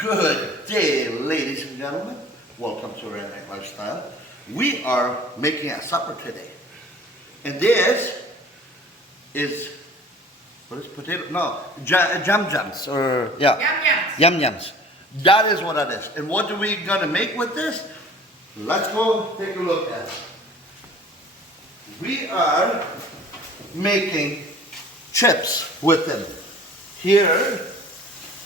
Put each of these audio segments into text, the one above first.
Good day, ladies and gentlemen. Welcome to Redneck Lifestyle. We are making a supper today. And this is, what is potato? No, jams. Or, yeah. Yams. That is what it is. And what are we going to make with this? Let's go take a look at it. We are making chips with them. Here,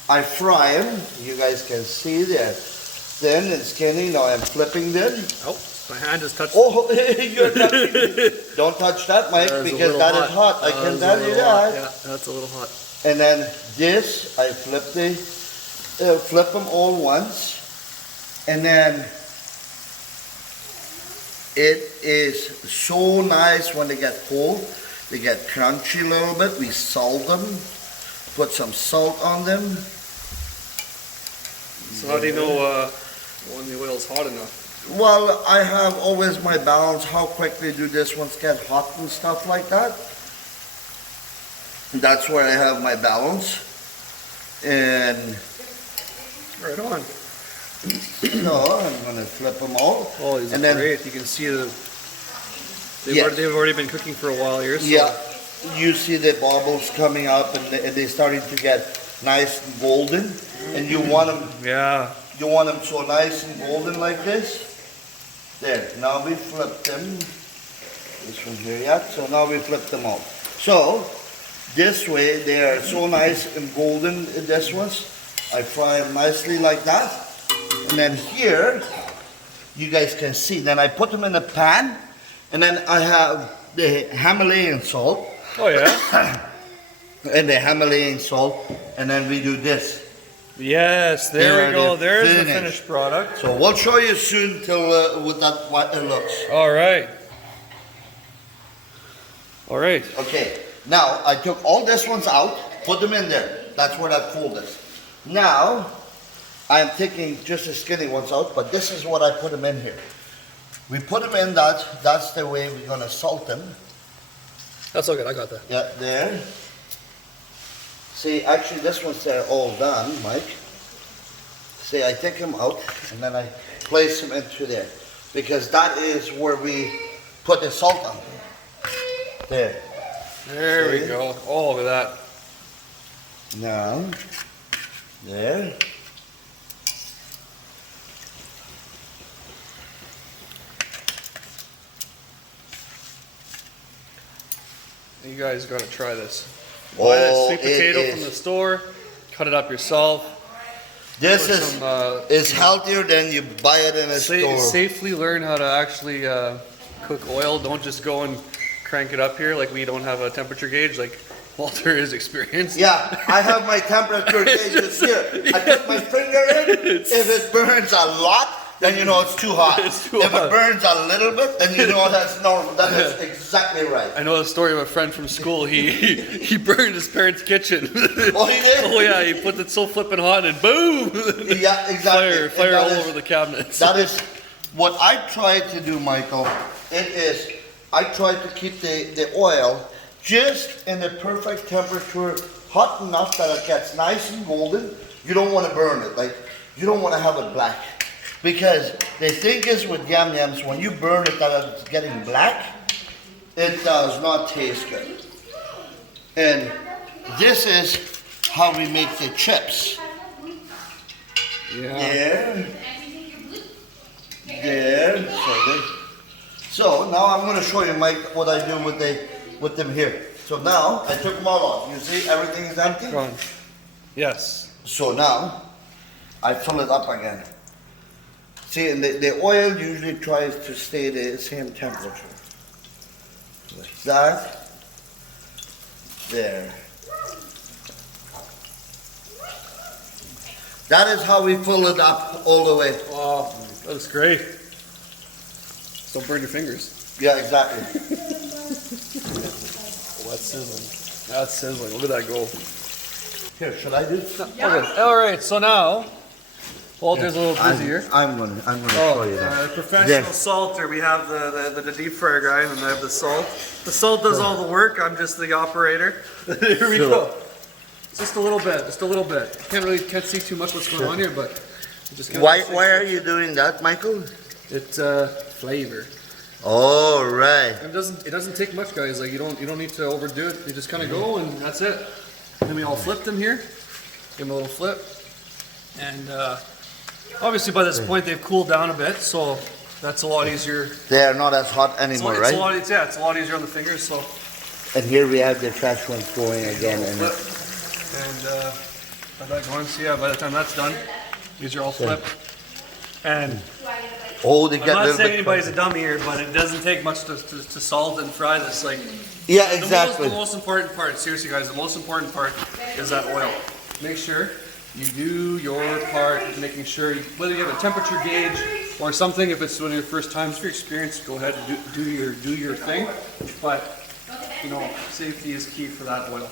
I fry them. You guys can see they're thin and skinny. Now I'm flipping them. Oh, my hand just touched. Oh, you're touching it. Don't touch that, Mike, because that is hot. I can tell you that. Yeah, that's a little hot. And then this, I flip them all once, and then it is so nice when they get cold. They get crunchy a little bit. We salt them, put some salt on them. So how do you know when the oil's hot enough? Well, I have always my balance, how quickly do this ones get hot and stuff like that. That's where I have my balance. And right on. no, I'm going to flip them all. Oh, these are great. You can see they've already been cooking for a while here. So. Yeah, you see the bubbles coming up and they're starting to get nice and golden. And you want them, you want them so nice and golden like this. There, now we flip them. This one here yet, so now we flip them out. So, this way they are so nice and golden, this ones. I fry them nicely like that. And then here, you guys can see, then I put them in a pan. And then I have the Himalayan salt. Oh yeah? And the Himalayan salt. And then we do this. Yes, there we go. There's the finished product. So we'll show you soon till with that what it looks. All right. All right. Okay. Now I took all these ones out, put them in there. That's where that fold is. Now I am taking just the skinny ones out, but this is what I put them in here. We put them in that. That's the way we're gonna salt them. That's all good. I got that. Yeah, there. See, actually, this one's all done, Mike. See, I take them out and then I place them into there because that is where we put the salt on. There. There we go. Oh, look at that. Now, there. You guys got to try this. Buy that sweet potato from the store, cut it up yourself. This is healthier than you buy it in a store. Safely learn how to actually cook oil. Don't just go and crank it up here like we don't have a temperature gauge like Walter is experienced. Yeah, I have my temperature gauges here. I put my finger in. If it burns a lot, then you know it's too hot. If it burns a little bit, then you know that's normal. That is exactly right. I know the story of a friend from school. He burned his parents' kitchen. Oh, he did? Oh yeah, he put it so flipping hot and boom! Yeah, exactly. Fire all over the cabinets. That is what I try to do, Michael. It is, I try to keep the oil just in the perfect temperature, hot enough that it gets nice and golden. You don't want to burn it. Like, you don't want to have it black. Because the thing is with yams, when you burn it that it's getting black, it does not taste good. And this is how we make the chips. Yeah. There. So now I'm going to show you, Mike, what I do with them here. So now I took them all off. You see everything is empty? Yes. So now I fill it up again. See, and the oil usually tries to stay the same temperature. Like that. There. That is how we fill it up all the way. Oh, that's great. Don't burn your fingers. Yeah, exactly. Oh, that's sizzling. That's sizzling. Look at that go. Here, should I do? Yeah. Okay. All right. So now Walter's a little busier. I'm gonna show you that. Professional salter. We have the deep fryer guy, and I have the salt. The salt does all the work. I'm just the operator. Here we go. Just a little bit, just a little bit. Can't see too much what's going on here, but just Why are you doing that, Michael? It's flavor. Oh, right. And it doesn't take much, guys. Like you don't need to overdo it. You just kind of go and that's it. And then we all flip them here. Give them a little flip. And obviously by this point they've cooled down a bit, so that's a lot easier. They are not as hot anymore, right? It's a lot easier on the fingers. So. And here we have the trash ones going again. And by that going, so yeah, by the time that's done, these are all flipped. And oh, they I'm get not saying anybody's a dummy here, but it doesn't take much to salt and fry this. Like, yeah, exactly. The most important part, seriously guys, the most important part is that oil. Make sure you do your part, making sure, whether you have a temperature gauge or something, if it's one of your first times, if you're experienced, go ahead and do your thing. But you know, safety is key for that oil.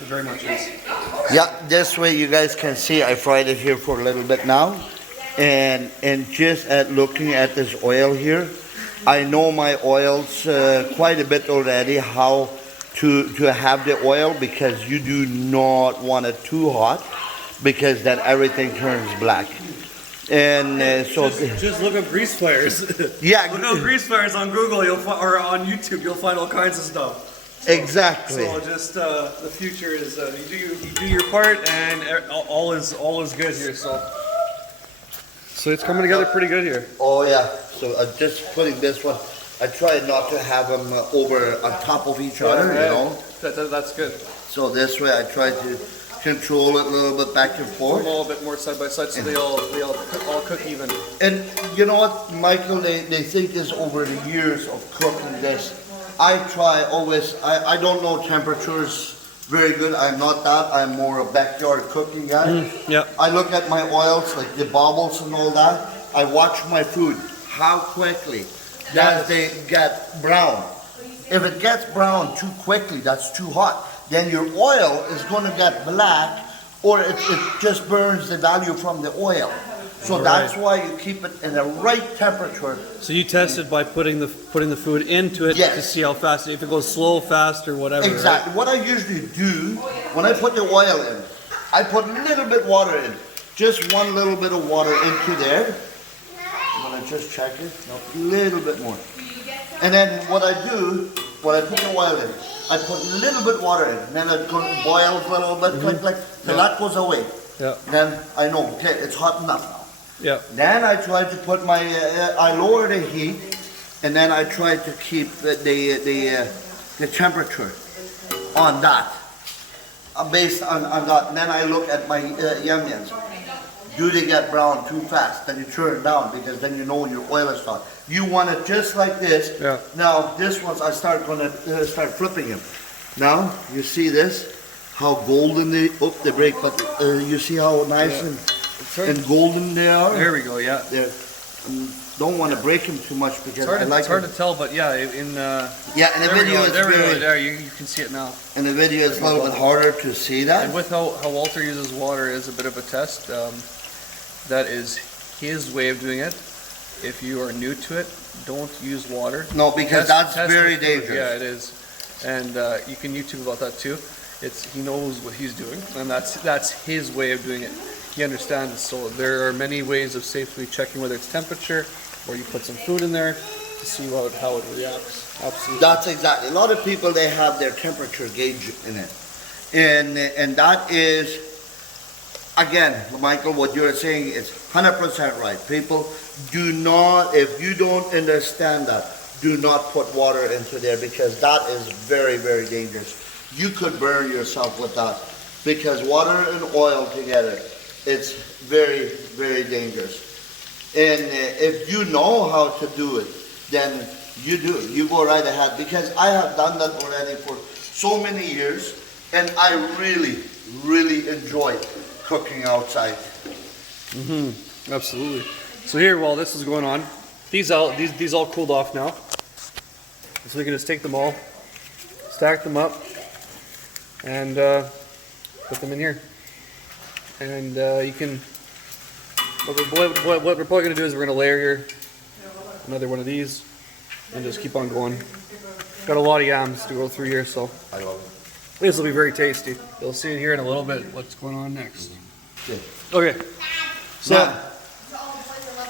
It very much is. Yeah, this way you guys can see I fried it here for a little bit now. And just at looking at this oil here, I know my oils quite a bit already how to have the oil, because you do not want it too hot, because then everything turns black. And so just look up grease flares. Yeah, look up grease flares on Google, or on YouTube. You'll find all kinds of stuff. Exactly. So just the future is you do your part, and all is good here. So it's coming together pretty good here. Oh yeah. So I'm just putting this one. I try not to have them over on top of each other, you know. That's good. So this way I try to control it a little bit back and forth. A little bit more side by side, so they all cook even. And you know what, Michael? They think this over the years of cooking this. I try always. I don't know temperatures very good. I'm not that. I'm more a backyard cooking guy. Yeah. I look at my oils, like the bubbles and all that. I watch my food, how quickly that they get brown. If it gets brown too quickly, that's too hot. Then your oil is going to get black, or it just burns the value from the oil. So that's why you keep it in the right temperature. So you tested by putting the food into it to see how fast, if it goes slow, fast, or whatever. Exactly. Right? What I usually do when I put the oil in, I put a little bit water in, just one little bit of water into there. I'm gonna just check it, a little bit more. And then what I do, when I put the oil in, I put a little bit water in, and then it boils a little bit, till that goes away. Yeah. Then I know, okay, it's hot enough now. Yeah. Then I try to put my, I lower the heat, and then I try to keep the temperature on that, based on that. And then I look at my Yams. Do they get brown too fast? Then you turn it down, because then you know when your oil is hot. You want it just like this. Yeah. Now this one's I start flipping them. Now you see this, how golden they break, but you see how nice and golden they are. There we go. Yeah. Don't want to break them too much, because it's hard to tell, but yeah, in the video it's there you can see it now. In the video it's a little bit harder to see that. And with how Walter uses water is a bit of a test. That is his way of doing it. If you are new to it, don't use water. No, because that's very dangerous. Yeah, it is. And you can YouTube about that too. He knows what he's doing, and that's his way of doing it. He understands it. So there are many ways of safely checking whether it's temperature, or you put some food in there to see how it reacts. Absolutely. That's exactly. A lot of people, they have their temperature gauge in it, and that is, again, Michael, what you're saying is 100% right. People, do not, if you don't understand that, do not put water into there, because that is very, very dangerous. You could burn yourself with that, because water and oil together, it's very, very dangerous. And if you know how to do it, then you do it. You go right ahead, because I have done that already for so many years, and I really, really enjoy cooking outside. Absolutely. So here, while this is going on, these all cooled off now. So we can just take them all, stack them up, and put them in here. And you can, what we're probably going to do is we're going to layer here another one of these, and just keep on going. Got a lot of yams to go through here, so. I love it. This will be very tasty. You'll see it here in a little bit what's going on next. Good. Okay. So Now,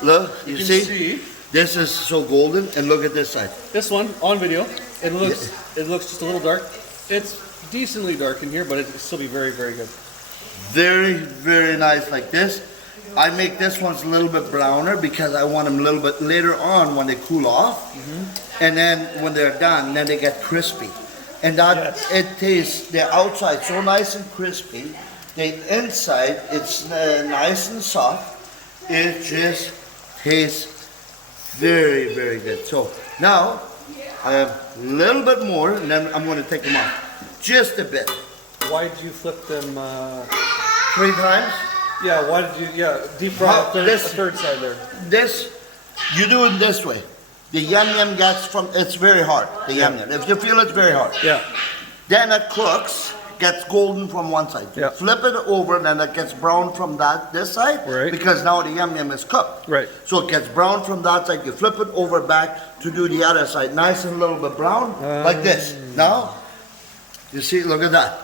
look, you can see? This is so golden, and look at this side. this one on video, it looks just a little dark. It's decently dark in here, but it'll still be very, very good. Very, very nice like this. I make this one's a little bit browner because I want them a little bit later on when they cool off. And then when they're done, then they get crispy. And that it tastes, the outside so nice and crispy. The inside, it's nice and soft. It just tastes very, very good. So now I have a little bit more, and then I'm going to take them off. Just a bit. Why did you flip them? 3 times. Yeah, why did you? Yeah, deep fry a third side there. This, you do it this way. The yum gets from, it's very hard, the yum. If you feel it's very hard. Yeah. Then it cooks, gets golden from one side. Yeah. Flip it over, then it gets brown from this side. Right. Because now the yum is cooked. Right. So it gets brown from that side. You flip it over back to do the other side. Nice and a little bit brown, like this. Now, you see, look at that.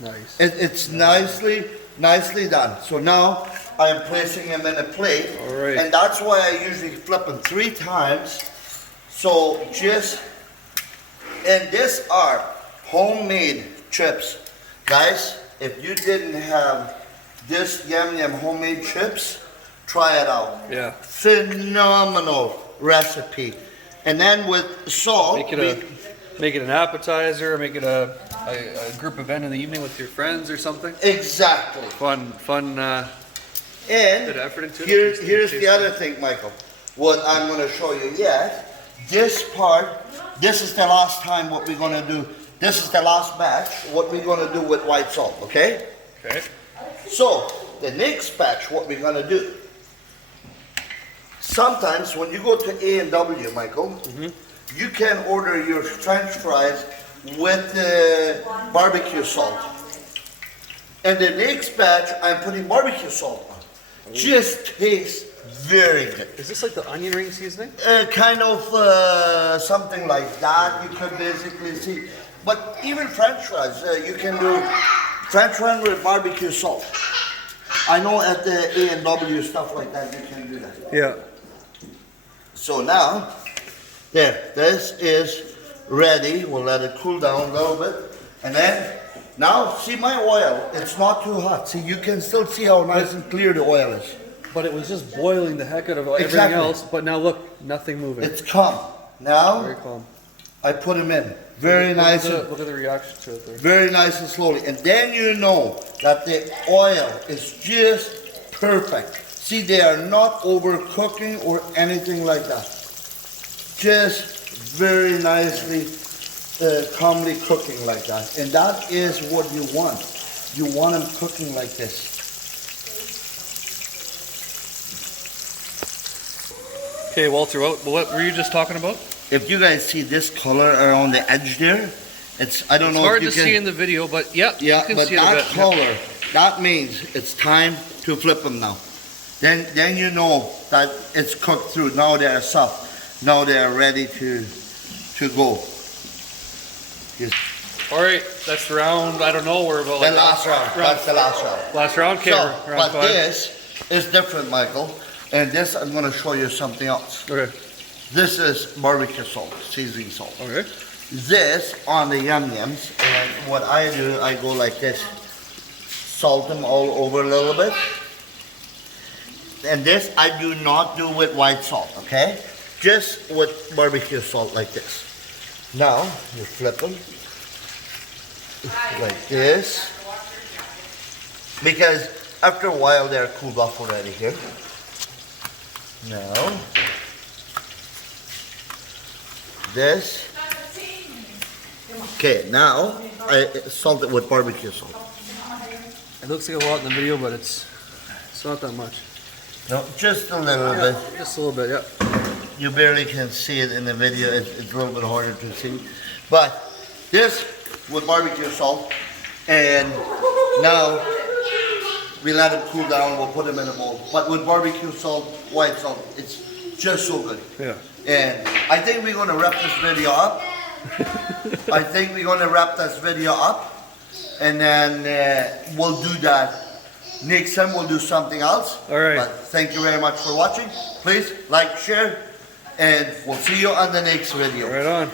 Nice. It's nicely done. So now I am placing them in a plate. All right. And that's why I usually flip them 3 times. So just, and this are homemade chips. Guys, if you didn't have this yum homemade chips, try it out. Yeah. Phenomenal recipe. And then with salt, Make it an appetizer. Make it a group event in the evening with your friends or something. exactly. Fun. And Bit of effort into it. here's the other thing, Michael. What I'm going to show you yet. This part, this is the last time what we're going to do. This is the last batch, what we're going to do with white salt, okay? Okay. So, the next batch, what we're going to do. Sometimes when you go to A&W, Michael, you can order your French fries with barbecue salt. And the next batch, I'm putting barbecue salt on. Just tastes very good. Is this like the onion ring seasoning? Kind of something like that, you could basically see. But even French fries, you can do French fries with barbecue salt. I know at the A&W stuff like that, you can do that. Yeah. So now, there, this is ready. We'll let it cool down a little bit. And then, now, see my oil, it's not too hot. See, you can still see how nice and clear the oil is. But it was just boiling the heck out of everything Exactly. else. But now look, nothing moving. It's calm. Now, Very calm. I put them in. Very nice. Look at the reaction to it there. Very nice and slowly. And then you know that the oil is just perfect. See, they are not overcooking or anything like that. Just very nicely, calmly cooking like that. And that is what you want. You want them cooking like this. Okay, Walter, what were you just talking about? If you guys see this color around the edge there, I don't know Hard if you to can see in the video, but yeah, Yeah, you can but see it a that bit. color, that means it's time to flip them now. Then you know that it's cooked through. Now they are soft. Now they are ready to go. Yes. All right, that's round. I don't know. We're about The last round. That's the last round. Last round. Okay, So, round but 5. this is different, Michael. And this, I'm going to show you something else. Okay. This is barbecue salt, seasoning salt. Okay. This on the yums, and what I do, I go like this. Salt them all over a little bit. And this I do not do with white salt, okay? Just with barbecue salt like this. Now, you flip them like this. Because after a while they're cooled off already here. Now, this. Okay, now I salt it with barbecue salt. It looks like a lot in the video, but it's not that much. No, just a little bit. Just a little bit, yeah. You barely can see it in the video. It's a little bit harder to see. But this with barbecue salt, and now we let it cool down. We'll put them in a bowl. But with barbecue salt, white salt, it's just so good. Yeah. And I think we're gonna wrap this video up. I think we're gonna wrap this video up. and then we'll do that. Next time we'll do something else. All right. But thank you very much for watching. Please like, share, and we'll see you on the next video. Right on.